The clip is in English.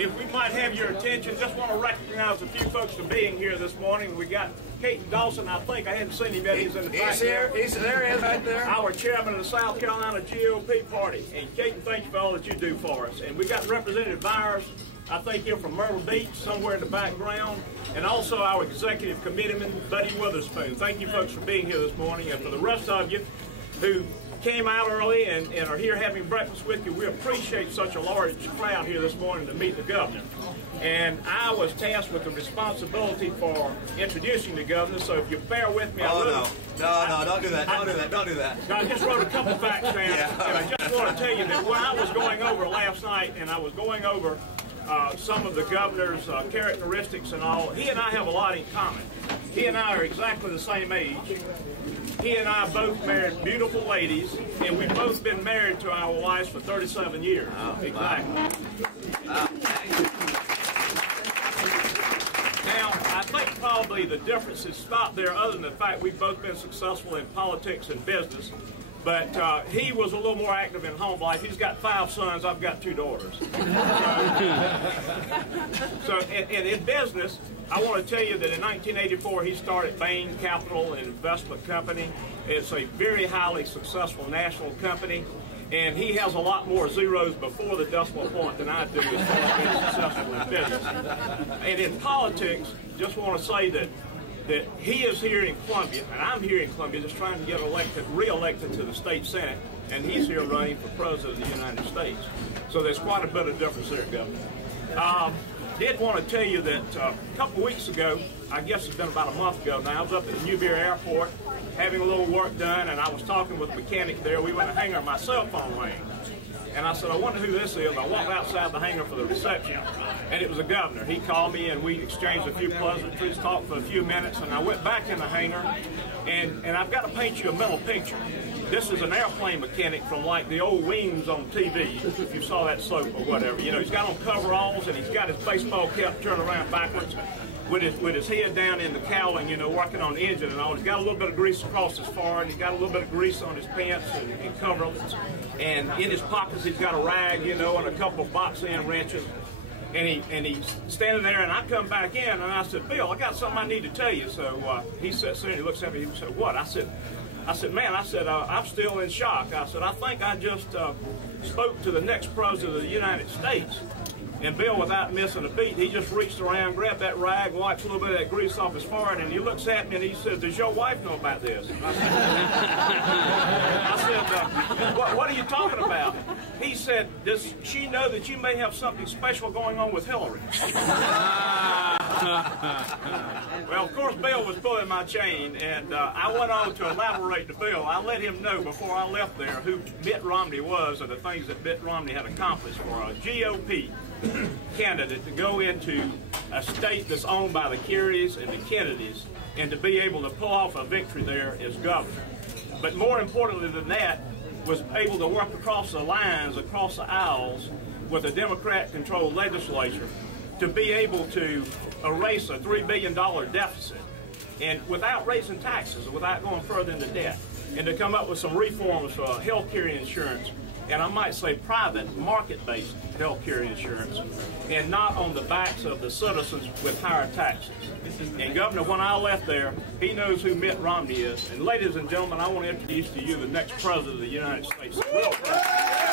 if we might have your attention, just want to recognize a few folks for being here this morning. We got Caton Dawson, I think. I hadn't seen him yet. He's in the back. He's here. He's there. He is right there. Our chairman of the South Carolina GOP party. And Caton, thank you for all that you do for us. And we got Representative Byers, I think here from Myrtle Beach, somewhere in the background. And also our executive committeeman, Buddy Witherspoon. Thank you folks for being here this morning. And for the rest of you who came out early and are here having breakfast with you, we appreciate such a large crowd here this morning to meet the governor. And I was tasked with the responsibility for introducing the governor, so if you bear with me, no, don't do that, don't do that. I just wrote a couple facts down, and I just want to tell you that when I was going over last night, and I was going over some of the governor's characteristics and all, he and I have a lot in common. He and I are exactly the same age. He and I both married beautiful ladies, and we've both been married to our wives for 37 years. Oh, exactly. Wow. Now, I think probably the difference is stopped there, other than the fact we've both been successful in politics and business. But he was a little more active in home life. He's got 5 sons. I've got 2 daughters. And in business, I want to tell you that in 1984, he started Bain Capital, an investment company. It's a very highly successful national company. And he has a lot more zeros before the decimal point than I do as far as being successful in business. And in politics, just want to say that he is here in Columbia, and I'm here in Columbia just trying to get re-elected to the state senate, and he's here running for president of the United States. So there's quite a bit of difference there, Governor. Did want to tell you that a couple weeks ago, I guess it's been about a month ago now, I was up at the New Beer Airport having a little work done, and I was talking with a mechanic there. We went to hangar, my cell phone rang. And I said, I wonder who this is. I walked outside the hangar for the reception, and it was the governor. He called me, and we exchanged a few pleasantries, talked for a few minutes, and I went back in the hangar, and I've got to paint you a mental picture. This is an airplane mechanic from like the old Wings on TV, if you saw that soap or whatever. You know, he's got on coveralls, and he's got his baseball cap turned around backwards with his head down in the cowling, you know, working on the engine and all. He's got a little bit of grease across his forehead. He's got a little bit of grease on his pants and coveralls. And in his pockets, he's got a rag, you know, and a couple of box-end wrenches. And he's standing there, and I come back in, and I said, Bill, I got something I need to tell you. So he sits there, and he looks at me, he said, what? I said, man, I'm still in shock. I said, I think I just spoke to the next president of the United States. And Bill, without missing a beat, he just reached around, grabbed that rag, wiped a little bit of that grease off his forehead, and he looks at me and he says, does your wife know about this? I said, what are you talking about? He said, does she know that you may have something special going on with Hillary? Well, of course, Bill was pulling my chain, and I went on to elaborate to Bill. I let him know before I left there who Mitt Romney was and the things that Mitt Romney had accomplished for a GOP candidate to go into a state that's owned by the Kerrys and the Kennedys and to be able to pull off a victory there as governor. But more importantly than that, was able to work across the lines, across the aisles with a Democrat-controlled legislature to be able to erase a $3 billion deficit and without raising taxes, without going further into debt, and to come up with some reforms for health care insurance, and I might say private market-based health care insurance, and not on the backs of the citizens with higher taxes. And Governor, when I left there, he knows who Mitt Romney is. And ladies and gentlemen, I want to introduce to you the next president of the United States. The real president.